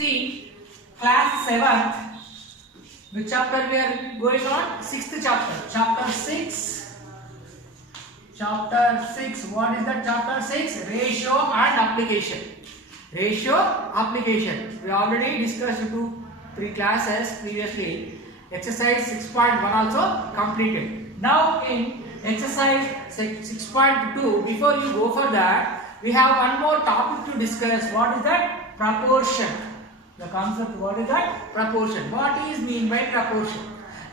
See, class 7th, which chapter we are going on? 6th chapter. Chapter 6. Chapter 6. What is that chapter 6? Ratio and application. Ratio application. We already discussed 2-3 classes previously. Exercise 6.1 also completed. Now in exercise 6.2, before you go for that, we have one more topic to discuss. What is that? Proportion. The concept, what is that? Proportion. What is mean by proportion?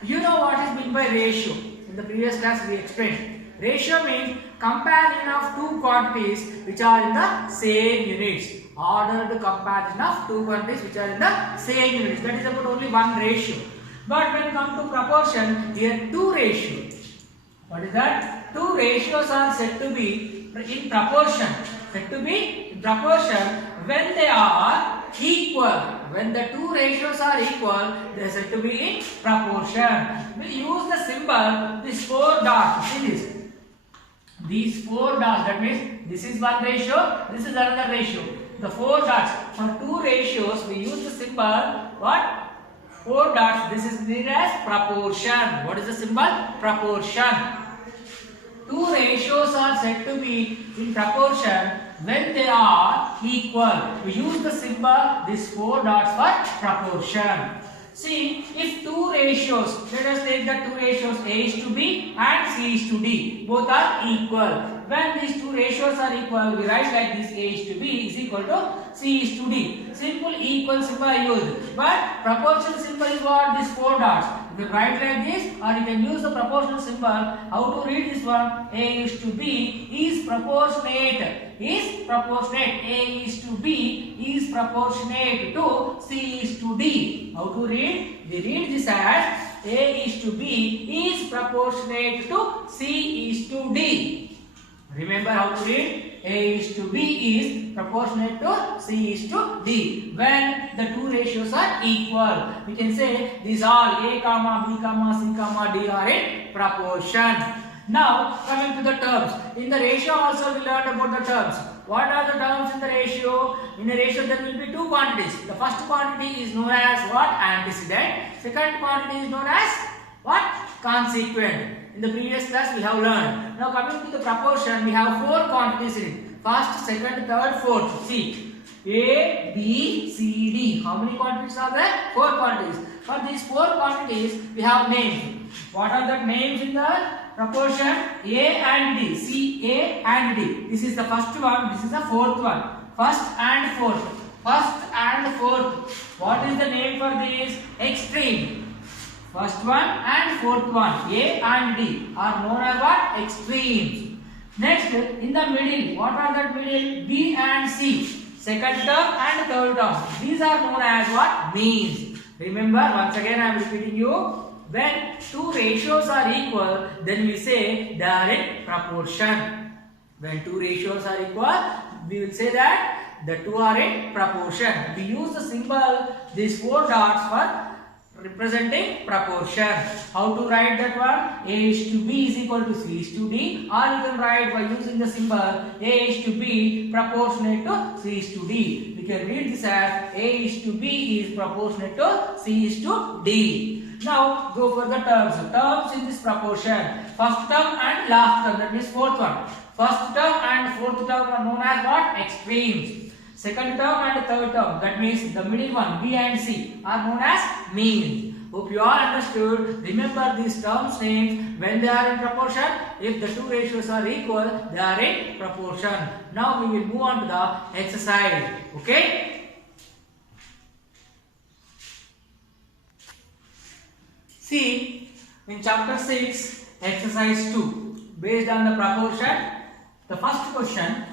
You know what is mean by ratio. In the previous class we explained. Ratio means comparison of two quantities which are in the same units. Ordered comparison of two quantities which are in the same units. That is about only one ratio. But when you come to proportion, here two ratios. What is that? Two ratios are said to be in proportion. Said to be in proportion when they are equal. When the two ratios are equal, they are said to be in proportion. We use the symbol, these four dots. See this. These four dots, that means this is one ratio, this is another ratio. The four dots. For two ratios, we use the symbol, what? Four dots. This is known as proportion. What is the symbol? Proportion. Two ratios are said to be in proportion when they are equal. We use the symbol, these four dots for proportion. See, if two ratios, let us take the two ratios A is to B and C is to D. Both are equal. When these two ratios are equal, we write like this: A is to B is equal to C is to D. Simple equal symbol I used. But proportion symbol is what? These four dots. You can write like this, or you can use the proportional symbol. How to read this one? A is to B is proportionate. Is proportionate. A is to B is proportionate to C is to D. How to read? We read this as A is to B is proportionate to C is to D. Remember how to read? A is to B is proportionate to C is to D. When the two ratios are equal, we can say these all A comma B comma C comma D are in proportion. Now coming to the terms. In the ratio also we learned about the terms. What are the terms in the ratio? In the ratio there will be two quantities. The first quantity is known as what? Antecedent. Second quantity is known as what? Consequent. In the previous class we have learned. Now coming to the proportion, we have four quantities in it. First, second, third, fourth. See, A, B, C, D. How many quantities are there? Four quantities. For these four quantities, we have names. What are the names in the proportion? A and D. C, A and D. This is the first one. This is the fourth one. First and fourth. First and fourth. What is the name for this? Extreme. First one and fourth one, A and D, are known as what? Extremes. Next, in the middle, what are the middle? B and C. Second term and third term. These are known as what? Means. Remember, once again I am repeating you. When two ratios are equal, then we say they are in proportion. When two ratios are equal, we will say that the two are in proportion. We use the symbol, these four dots for representing proportion. How to write that one? A is to B is equal to C is to D, or you can write by using the symbol A is to B proportionate to C is to D. We can read this as A is to B is proportionate to C is to D. Now go for the terms. Terms in this proportion. First term and last term, that means fourth one. First term and fourth term are known as what? Extremes. Second term and third term, that means the middle one, B and C, are known as means. Hope you all understood. Remember these terms names when they are in proportion. If the two ratios are equal, they are in proportion. Now we will move on to the exercise. Okay? See, in chapter 6, exercise 2, based on the proportion, the first question.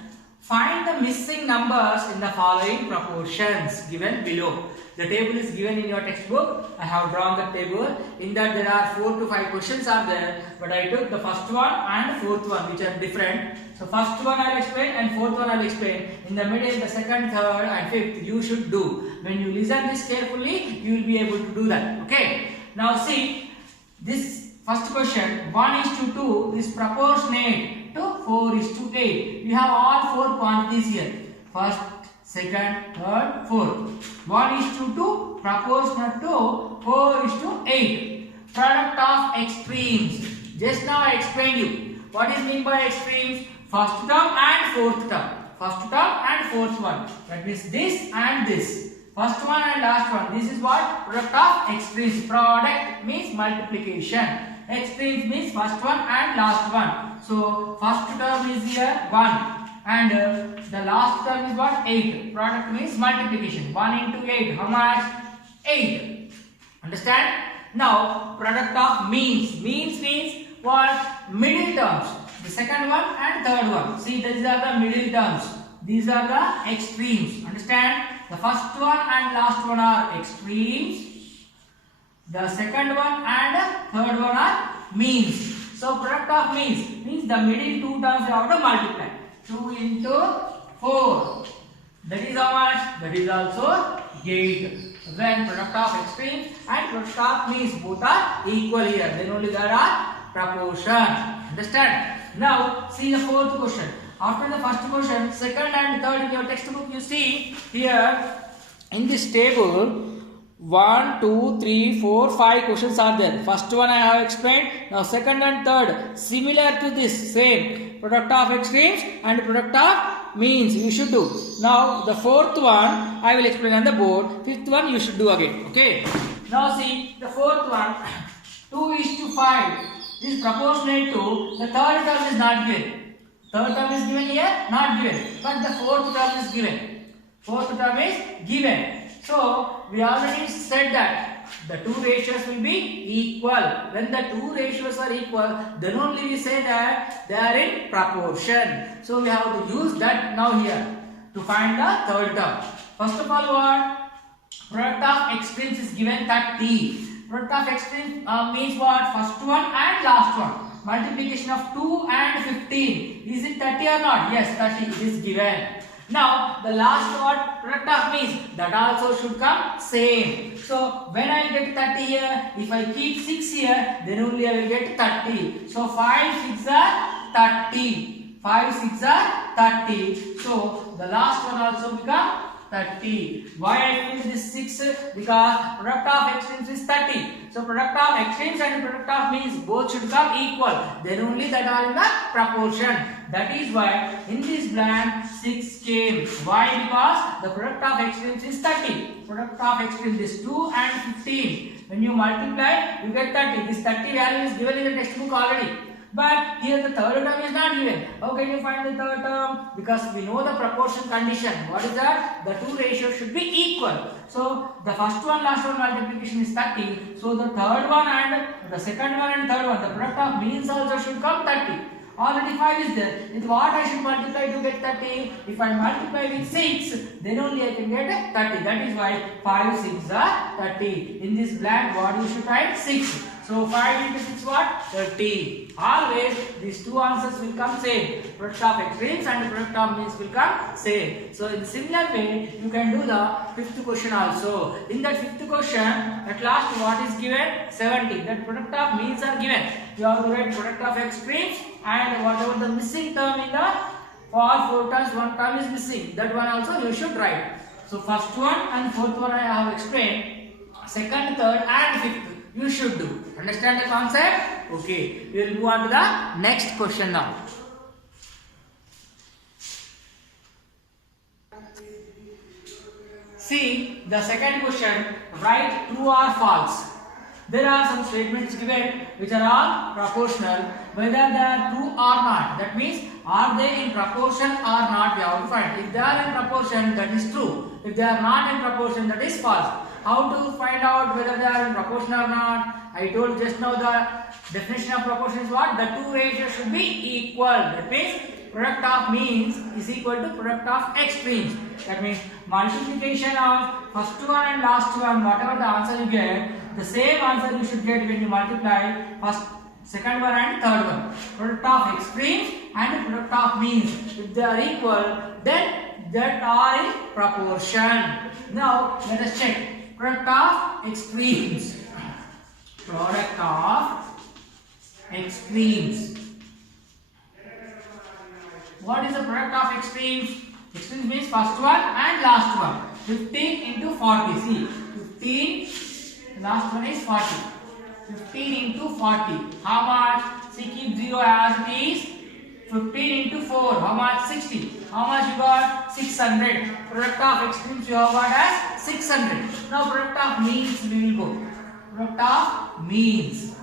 Find the missing numbers in the following proportions given below. The table is given in your textbook. I have drawn the table. In that there are 4 to 5 questions are there. But I took the first one and fourth one which are different. So first one I will explain and fourth one I will explain. In the middle, the second, third and fifth you should do. When you listen this carefully, you will be able to do that. Okay. Now see, this first question, 1:2 is proportionate to 4:8. We have all four quantities here. First, second, third, fourth. 1:2 proportional to 4:8. Product of extremes. Just now I explained you. What is meant by extremes? First term and fourth term. First term and fourth one. That means this and this. First one and last one. This is what? Product of extremes. Product means multiplication. Extremes means first one and last one. So first term is here 1. And the last term is what? 8. Product means multiplication. 1 into 8. How much? 8. Understand? Now, product of means. Means means what? Middle terms. The second one and third one. See, these are the middle terms. These are the extremes. Understand? The first one and last one are extremes. The second one and third one are means. So, product of means the middle two terms you have to multiply. 2 into 4. That is how much? That is also 8. When product of extremes and product of means both are equal here, then only there are proportion. Understand? Now see the fourth question. After the first question, second and third in your textbook you see here in this table 1, 2, 3, 4, 5 questions are there. First one I have explained. Now second and third similar to this, same product of extremes and product of means you should do. Now the fourth one I will explain on the board. Fifth one you should do again. Okay. Now see the fourth one 2:5. This is proportionate to the third term is not given. Third term is given here, not given. But the fourth term is given. Fourth term is given. So we already said that the two ratios will be equal. When the two ratios are equal, then only we say that they are in proportion. So we have to use that now here to find the third term. First of all, what? Product of extremes is given 30. Product of extremes means what? First one and last one. Multiplication of 2 and 15. Is it 30 or not? Yes, 30 it is given. Now the last what? Product of means that also should come same. So when I get 30 here, if I keep 6 here, then only I will get 30. So 5 6 are 30. 5 6 are 30. So the last one also become 30. Why I put this 6? Because product of extremes is 30. So product of extremes and product of means both should come equal. Then only that are in the proportion. That is why in this blank 6 came. Why? Because the product of extremes is 30. Product of extremes is 2 and 15. When you multiply, you get 30. This 30 value is given in the textbook already. But here the third term is not given. How can you find the third term? Because we know the proportion condition. What is that? The two ratios should be equal. So the first one, last one multiplication is 30. So the third one and the second one and third one, the product of means also should come 30. Already 5 is there. With what I should multiply to get 30? If I multiply with 6, then only I can get 30. That is why 5 6 are 30. In this blank, what you should write? 6. So 5 into 6 what? 30. Always these two answers will come same. Product of extremes and product of means will come same. So in similar way, you can do the fifth question also. In that fifth question, at last what is given? 70. That product of means are given. You have to write product of extremes and whatever the missing term in the all 4 terms, 1 term is missing. That one also you should write. So first one and fourth one I have explained. Second, third and fifth you should do. Understand the concept? Okay. We will move on to the next question now. See the second question. Write true or false. There are some statements given which are all proportional. Whether they are true or not. That means are they in proportion or not, we have to find. If they are in proportion, that is true. If they are not in proportion, that is false. How to find out whether they are in proportion or not? I told just now the definition of proportion is what? The two ratios should be equal. That means product of means is equal to product of extremes. That means multiplication of first one and last one, whatever the answer you get, the same answer you should get when you multiply first, second one and third one. Product of extremes and product of means. If they are equal, then that are in proportion. Now let us check. Product of extremes. Product of extremes. What is the product of extremes? Extremes means first one and last one. 15 into 40. See, 15, last one is 40. 15 into 40. How much? See, keep 0 as it is. 15 into 4. How much? 60. How much you got? 600. Product of extremes you have got as 600. Now product of means we will go. Product of means.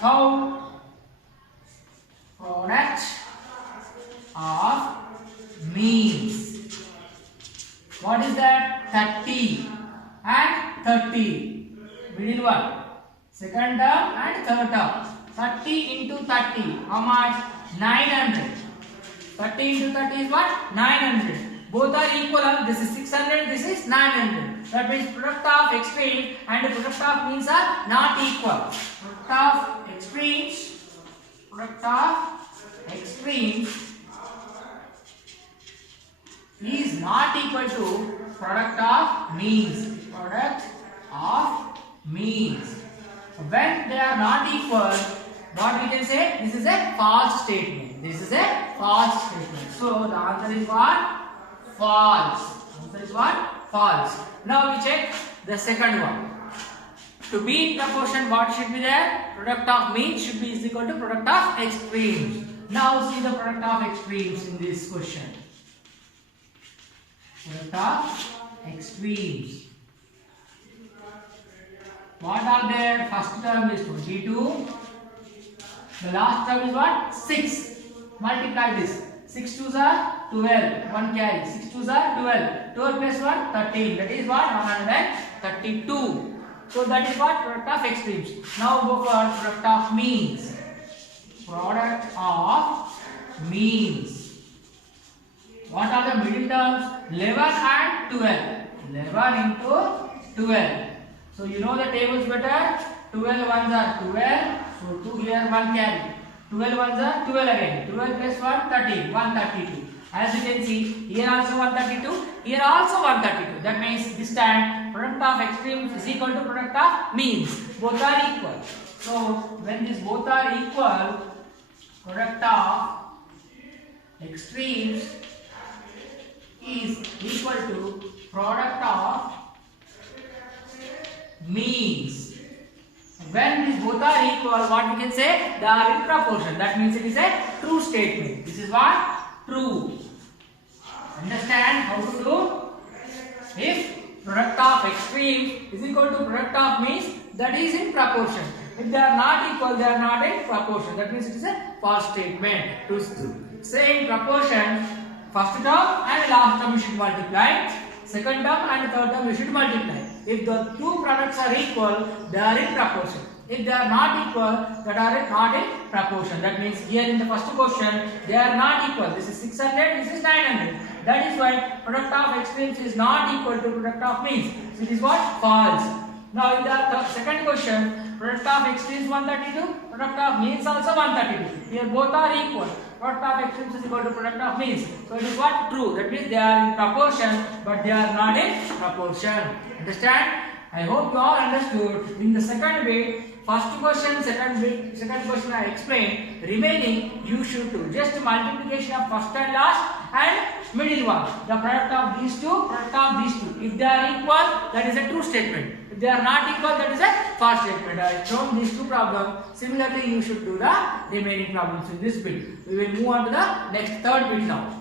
How? Product of means. What is that? 30 and 30. Middle one. Second term and third term. 30 into 30. How much? 900. 30 into 30 is what? 900. Both are equal. This is 600. This is 900. That means product of extremes and product of means are not equal. Product of extremes. Product of extremes is not equal to product of means. Product of means. When they are not equal, what we can say? This is a false statement. This is a false statement. So the answer is what? False. Answer is what? False. Now we check the second one. To be in proportion, what should be there? Product of means should be is equal to product of extremes. Now see the product of extremes in this question. Product of extremes. What are there? First term is 22. The last term is what? 6. Multiply this. 6 2s are 12. 1 carry. 6 2s are 12. 12 plus 1, 13. That is what? 132. So that is what? Product of extremes. Now go for product of means. Product of means. What are the middle terms? 11 and 12. 11 into 12. So you know the tables better. 12 ones are 12. So 2 here 1 carry. 12 ones are 12 again. 12 plus 1 13. 132. As you can see, here also 132. Here also 132. That means this time product of extremes is equal to product of means. Both are equal. So when these both are equal, product of extremes is equal to product of means. When these both are equal, what we can say? They are in proportion. That means it is a true statement. This is what? True. Understand how to do? If product of extremes is equal to product of means, that is in proportion. If they are not equal, they are not in proportion. That means it is a false statement. To say in proportion, first term and last term you should multiply. Second term and third term you should multiply. If the two products are equal, they are in proportion. If they are not equal, that are not in proportion. That means here in the first question, they are not equal. This is 600, this is 900. That is why product of extremes is not equal to product of means. So it is what? False. Now in the second question, product of extremes 132, product of means also 132. Here both are equal. Product of extremes is equal to product of means. So it is what? True. That means they are in proportion, but they are not in proportion. Understand? I hope you all understood. In the second way, first question, second question I explained. Remaining you should do just multiplication of first and last and middle one. The product of these two, product of these two. If they are equal, that is a true statement. If they are not equal, that is a false statement. I have shown these two problems. Similarly, you should do the remaining problems in this bit. We will move on to the next third bit now.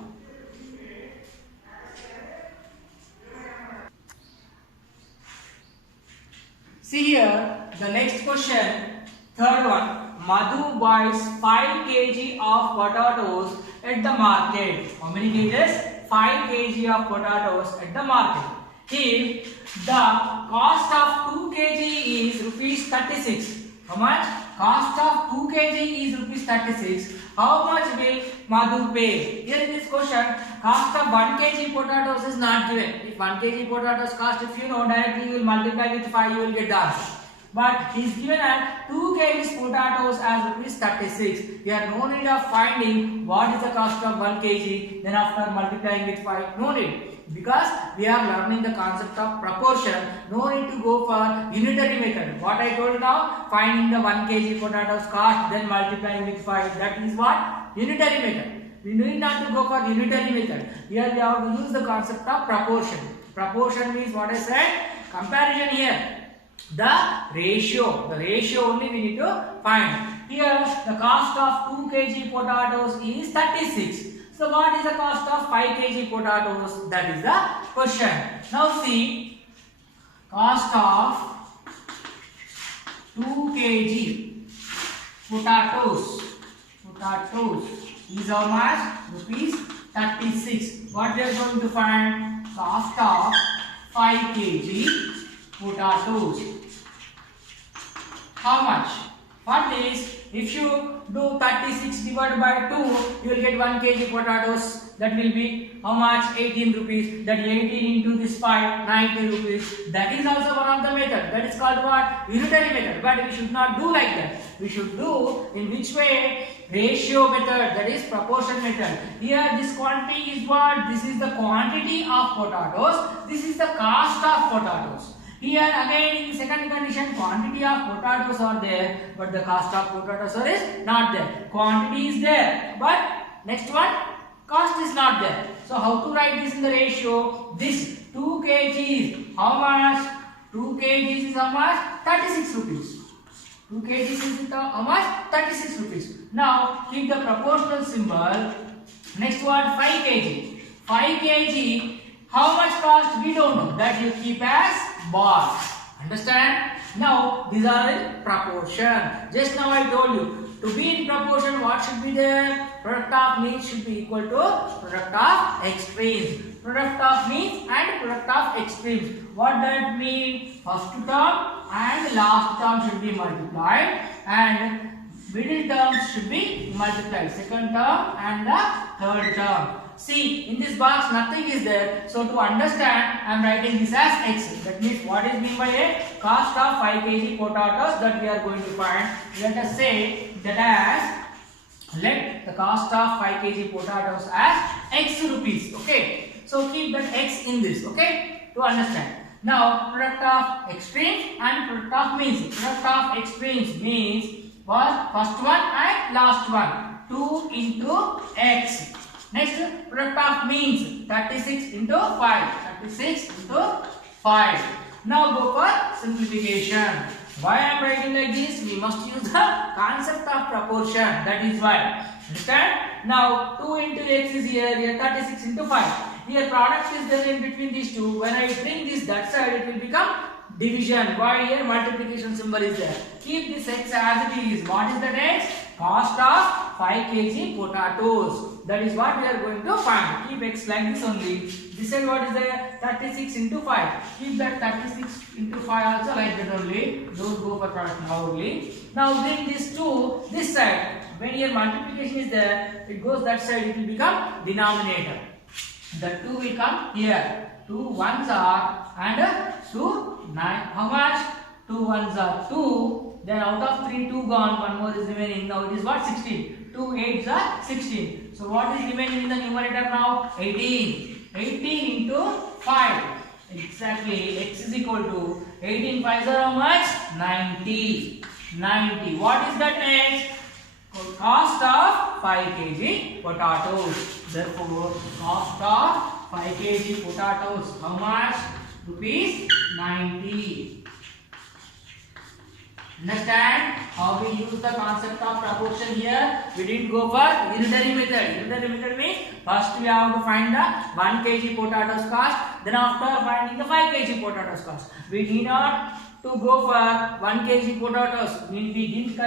See here, the next question, third one. Madhu buys 5 kg of potatoes at the market. How many kgs? 5 kg of potatoes at the market. If the cost of 2 kg is rupees 36. How much? Cost of 2 kg is rupees 36. How much will Madhu pay? Here in this question, cost of 1 kg potatoes is not given. If 1 kg potatoes cost, if you know, directly you will multiply with 5, you will get the answer. But he is given at 2 kg potatoes as rupees 36. We have no need of finding what is the cost of 1 kg. Then after multiplying with 5, no need. Because we are learning the concept of proportion, no need to go for unitary method. What I told now, finding the 1 kg potatoes cost, then multiplying with 5. That is what? Unitary method. We need not to go for unitary method. Here we have to use the concept of proportion. Proportion means what I said, comparison here. The ratio only we need to find. Here the cost of 2 kg potatoes is 36. So what is the cost of 5 kg potatoes? That is the question. Now see, cost of 2 kg potatoes is how much? Rupees 36. What we are going to find? Cost of 5 kg potatoes. How much? What is, if you do 36 divided by 2, you will get 1 kg potatoes. That will be how much? 18 rupees. That 18 into this 5, 90 rupees. That is also one of the method. That is called what? Unitary method. But we should not do like that. We should do in which way? Ratio method. That is proportion method. Here this quantity is what? This is the quantity of potatoes. This is the cost of potatoes. Here again in the second condition, quantity of potatoes are there, but the cost of potatoes is not there. Quantity is there, but next one, cost is not there. So how to write this in the ratio? This 2 kgs, how much? 2 kgs is how much? 36 rupees. 2 kgs is how much? 36 rupees. Now keep the proportional symbol. Next one, 5 kg. 5 kg, how much cost? We don't know. That you keep as bar. Understand? Now these are in proportion. Just now I told you, to be in proportion, what should be there? Product of means should be equal to product of extremes. Product of means and product of extremes. What that mean? First term and last term should be multiplied, and middle terms should be multiplied. Second term and the third term. See, in this box nothing is there. So to understand, I am writing this as x. That means what is meant by a cost of 5 kg potatoes that we are going to find. Let us say that as, let the cost of 5 kg potatoes as x rupees. Okay. So keep that x in this. Okay. To understand. Now product of extremes and product of means. Product of extremes means what? First one and last one. 2 into x. Next, product of means 36 into 5. 36 into 5. Now go for simplification. Why I am writing like this? We must use the concept of proportion. That is why. Understand? Now 2 into x is here 36 into 5. Here product is there in between these two. When I bring this that side, it will become division. Why here multiplication symbol is there? Keep this x as it is. What is the x? Cost of 5 kg potatoes. That is what we are going to find. Keep x like this only. This is what is there? 36 into 5. Keep that 36 into 5 also like that only. Don't go for product now only. Now bring this to this side. When here multiplication is there, it goes that side, it will become denominator. The 2 will come here. 2 ones are and 2 9. How much? 2 ones are 2. Then out of 3, 2 gone. One more is remaining. Now it is what? 16. 2 8s are 16. So what is remaining in the numerator now? 18. 18 into 5. Exactly. X is equal to 18 5s are how much? 90. 90. What is that x? Cost of 5 kg potatoes. Therefore, cost of 5 kg potatoes. How much? Rupees 90. Understand how we use the concept of proportion here? We didn't go for unitary method. Unitary method means first we have to find the 1 kg potatoes cost. Then after finding the 5 kg potatoes cost. We need not to go for 1 kg potatoes. We didn't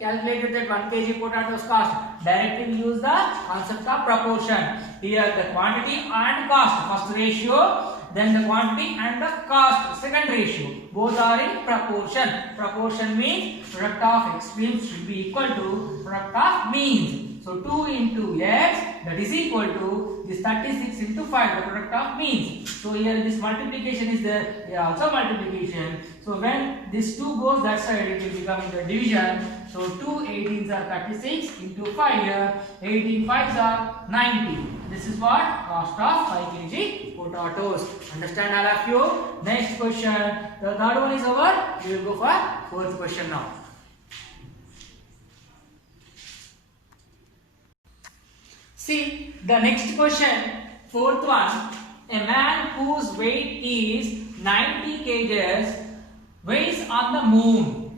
calculate that 1 kg potatoes cost. Directly we use the concept of proportion. Here the quantity and cost. First ratio. Then the quantity and the cost, second ratio. Both are in proportion. Proportion means product of extremes should be equal to product of means. So 2 into x, that is equal to this 36 into 5, the product of means. So here this multiplication is there, here also multiplication. So when this 2 goes that side, it will become in the division. So 2 18s are 36 into 5 here, 18 5s are 90. This is what? Cost of 5 kg potatoes. Understand all of you? Next question. The third one is over. We will go for fourth question now. See the next question, fourth one. A man whose weight is 90 kgs weighs on the moon.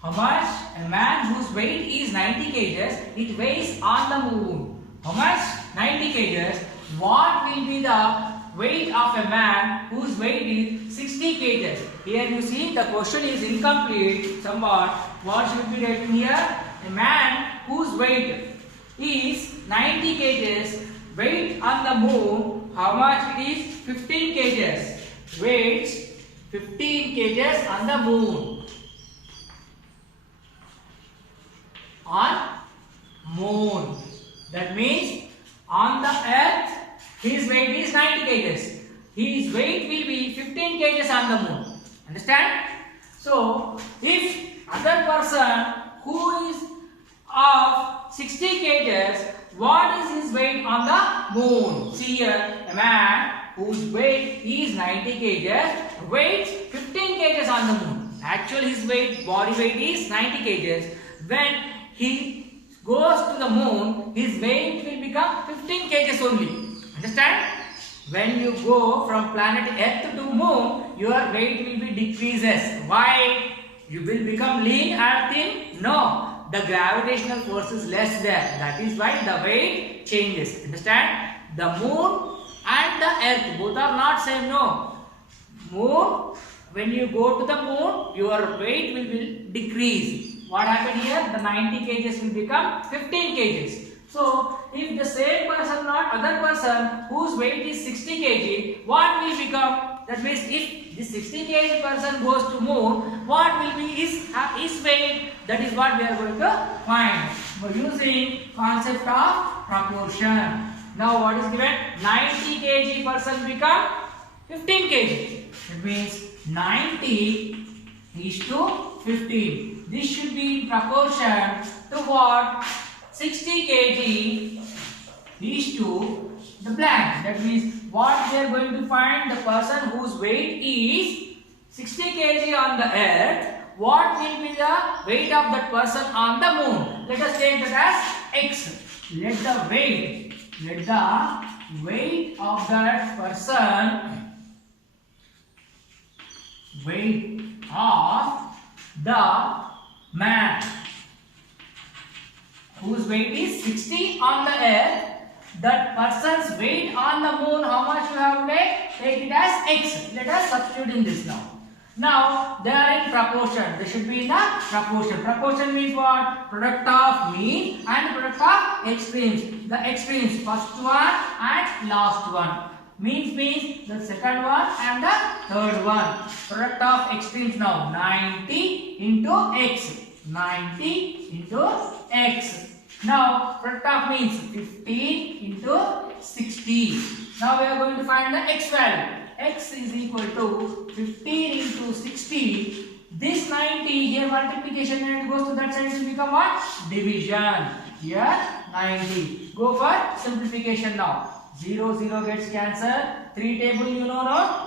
How much? A man whose weight is 90 kgs, it weighs on the moon. How much? 90 kgs. What will be the weight of a man whose weight is 60 kgs? Here you see the question is incomplete somewhat. What should be written here? A man whose weight is 90 kgs weight on the moon. How much it is? 15 kgs. Weights 15 kgs on the moon. On moon. That means on the earth his weight is 90 kgs. His weight will be 15 kgs on the moon. Understand? So if other person who is of 60 kgs, what is his weight on the moon? See here, a man whose weight is 90 kgs weighs 15 kgs on the moon. Actually his weight, body weight is 90 kgs. When he goes to the moon, his weight will become 15 kgs only. Understand? When you go from planet Earth to moon, your weight will be decreases. Why? You will become lean or thin? No. The gravitational force is less there. That is why the weight changes. Understand? The moon and the earth both are not same. No. Moon, when you go to the moon, your weight will decrease. What happened here? The 90 kgs will become 15 kgs. So, if the same person, not other person, whose weight is 60 kg, what will become? That means if this 60 kg person goes to moon, what will be his weight? That is what we are going to find by using concept of proportion. Now, what is given? 90 kg person become 15 kg. That means 90 is to 15. This should be in proportion to what? 60 kg is to the blank. That means what we are going to find, the person whose weight is 60 kg on the earth, what will be the weight of that person on the moon? Let us take that as x. Let the weight of that person, weight of the man whose weight is 60 on the earth, that person's weight on the moon, how much you have to take? Take it as x. Let us substitute in this now. Now, they are in proportion. They should be in the proportion. Proportion means what? Product of mean and product of extremes. The extremes, first one and last one. Means the second one and the third one. Product of extremes now. 90 into x. 90 into x. Now, product of means 15 into 60. Now, we are going to find the x value. X is equal to 15 into 60. This 90 here multiplication and it goes to that side, it will become what? Division. Here 90. Go for simplification now. 0, 0 gets cancelled. 3 table you know no?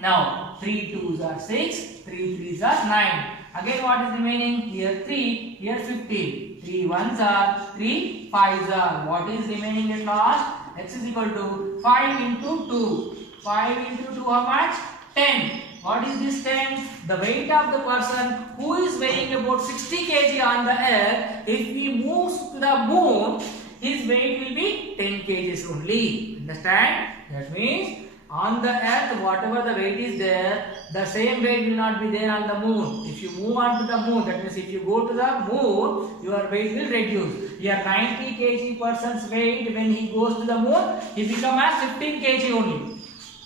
Now 3 2s are 6, 3 3s are 9. Again what is remaining? Here 3, here 15. 3 1s are 3 5s are. What is remaining at last? X is equal to 5 into 2. 5 into 2 how much? 10. What is this 10? The weight of the person who is weighing about 60 kg on the earth. If he moves to the moon, his weight will be 10 kg only. Understand? That means on the earth, whatever the weight is there, the same weight will not be there on the moon. If you move on to the moon, that means if you go to the moon, your weight will reduce. Here 90 kg person's weight, when he goes to the moon, he becomes as 15 kg only.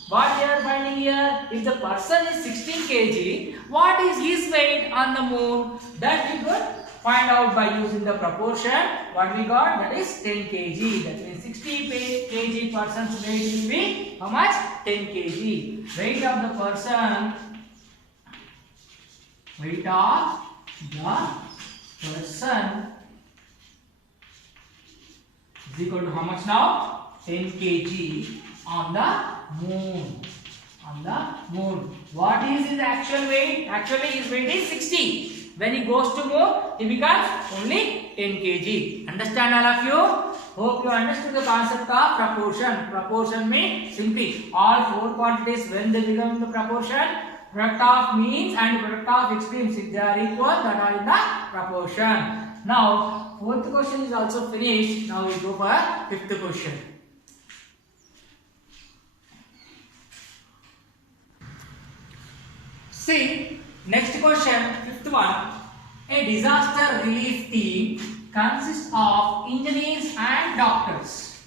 What we are finding here, if the person is 16 kg, what is his weight on the moon? That we could find out by using the proportion. What we got? That is 10 kg. That means 60 kg person's weight will be how much? 10 kg. Weight of the person. Weight of the person is equal to how much now? 10 kg on the moon. On the moon. What is his actual weight? Actually his weight is 60. When he goes to moon, he becomes only 10 kg. Understand all of you? hope you understood the concept of proportion. Proportion means simply all four quantities when they become in the proportion, product of means and product of extremes, if they are equal, that are in the proportion. Now fourth question is also finished. Now we go for fifth question. See, next question, fifth one. A disaster relief team consists of engineers and doctors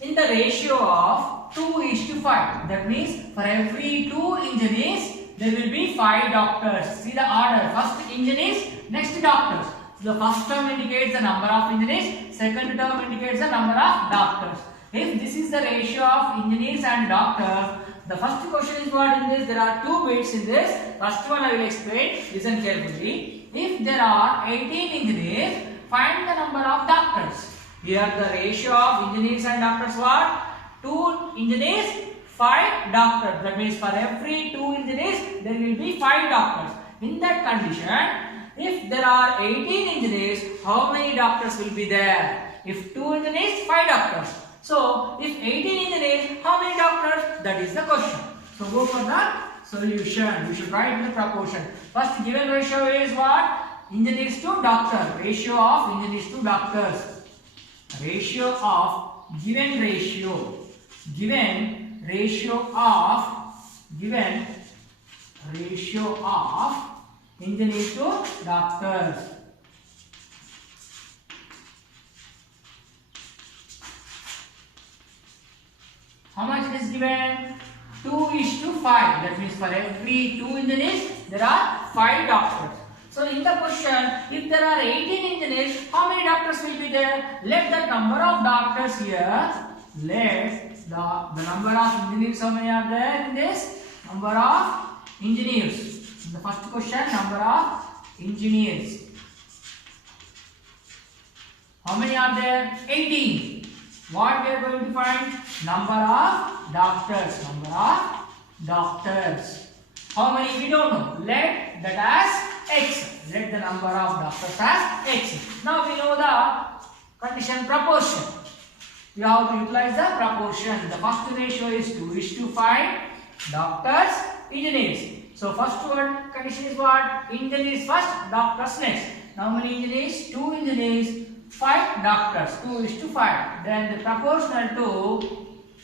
in the ratio of 2:5. That means for every 2 engineers, there will be 5 doctors. See the order. First engineers, next doctors. So the first term indicates the number of engineers, second term indicates the number of doctors. If this is the ratio of engineers and doctors, the first question is what in this? There are 2 bits in this. First one I will explain. Listen carefully. If there are 18 engineers, find the number of doctors. Here the ratio of engineers and doctors what? 2 engineers, 5 doctors. That means for every 2 engineers, there will be 5 doctors. In that condition, if there are 18 engineers, how many doctors will be there? If 2 engineers, 5 doctors. So, if 18 engineers, how many doctors? That is the question. So, go for the solution. We should write the proportion. First given ratio is what? Engineers to doctor. Ratio of engineers to doctors. Ratio of given ratio. Given ratio of engineers to doctors. How much it is given? 2:5. That means for every 2 engineers, there are 5 doctors. So in the question, if there are 18 engineers, how many doctors will be there? Let the number of doctors here. Let the number of engineers, how many are there in this? Number of engineers. In the first question, number of engineers. How many are there? 18. What we are going to find? Number of doctors. Number of doctors. How many? We don't know. Let that as X. Let the number of doctors as X. Now we know the condition proportion. We have to utilize the proportion. The first ratio is 2:5. Doctors, engineers. So first one condition is what? Engineers first, doctors next. How many engineers? 2 engineers, 5 doctors. 2:5. Then the proportional to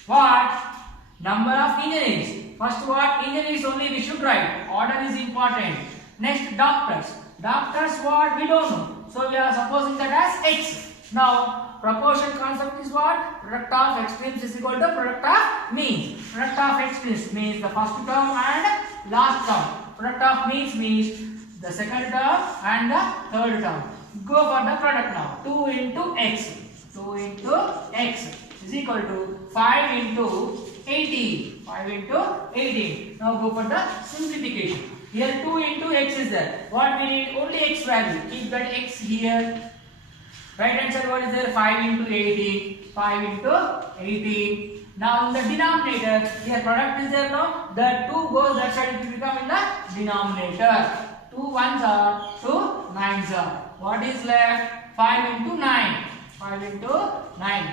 what? Number of engineers. First what? Engineers only we should write. Order is important. Next doctors. Doctors what? We don't know. So we are supposing that as X. Now proportion concept is what? Product of extremes is equal to product of means. Product of extremes means the first term and last term. Product of means the second term and the third term. Go for the product now. 2 into X. 2 into X is equal to 5 into 18. 5 into 18. Now go for the simplification. Here 2 into X is there. What we need? Only X value. Keep that X here. Right hand side what is there? 5 into 18. 5 into 18. Now in the denominator, here product is there now. The 2 goes that side, it will become in the denominator. 2 1s are 2 9s are. What is left? 5 into 9. 5 into 9.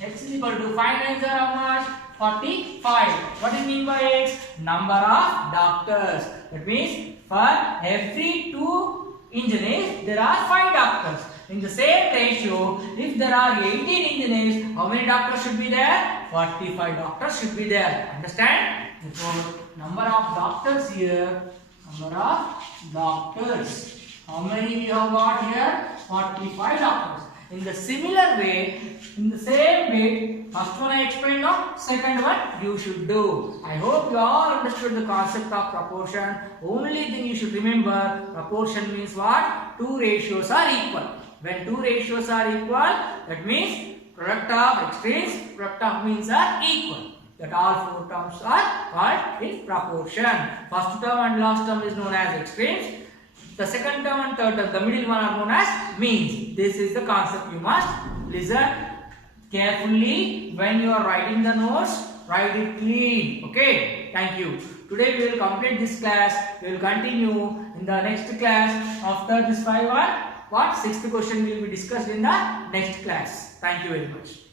X is equal to 5 9s are how much? 45. What do you mean by X? Number of doctors. That means for every 2 engineers, there are 5 doctors. In the same ratio, if there are 18 engineers, how many doctors should be there? 45 doctors should be there. Understand? Therefore, number of doctors here, number of doctors. How many we have got here? 45 doctors. In the similar way, in the same way, first one I explained now, second one you should do. I hope you all understood the concept of proportion. Only thing you should remember, proportion means what? 2 ratios are equal. When 2 ratios are equal, that means product of extremes, product of means are equal. That all 4 terms are called in proportion. First term and last term is known as extremes. The second term and third term, the middle one are known as means. This is the concept you must listen carefully when you are writing the notes. Write it clean. Okay. Thank you. Today we will complete this class. We will continue in the next class after this 5 hour. what sixth question will be discussed in the next class. Thank you very much.